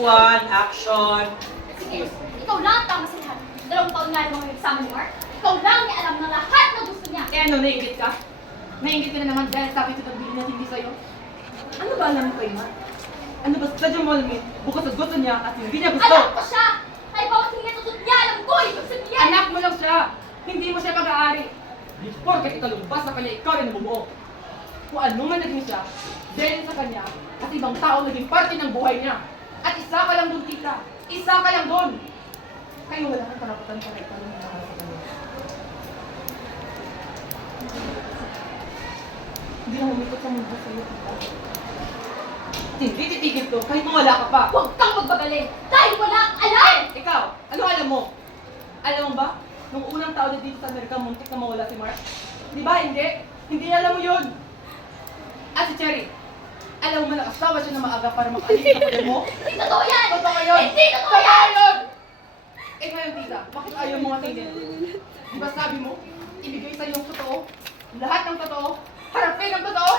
One, action. Sige, ikaw lang ang tama sa lahat. 2 taon nga namang nagsama ni Mark. Ikaw lang ang alam ng lahat na gusto niya. Eh ano, naiingit ka? Naiingit ka na naman dahil sabi sa pagbili na hindi sa'yo. Ano ba alam mo kay Mark? Ano ba sadyang malamit? Bukas at gusto niya at hindi niya gusto. Alam ko siya! Ay, bawat sinatutot niya, alam ko! Ibig sabihin! Anak mo lang siya! Hindi mo siya pag-aari. Porket ikaw lumabas sa kanya, ikaw rin namumuo. Kung ano man naging siya, dahil sa kanya, at ibang tao naging parte ng buhay niya. At isa ka lang doon, tita. Isa ka lang doon. Kayo wala kang karapatan para itanong na sa kanya. Hindi na humikot sa mundo sa'yo, tita. At hindi titigil to kahit mawala ka pa. Huwag kang magbagali! Dahil wala kang alam! Ikaw, ano alam mo? Alam mo ba? Nung unang taon na dito sa Amerika, muntik na mawala si Mark. Di ba? Hindi. Hindi alam mo yun. At si Cherry, alam mo nakasawa siya na maaga para makaalis sa kapatid mo? Hindi totoo yan! Totoo yun! Hindi totoo yan! yun! Eh ngayon, tita, bakit ayaw mo matinin? Di ba sabi mo, ibigay sa'yo yung totoo, lahat ng totoo, harapin ang totoo?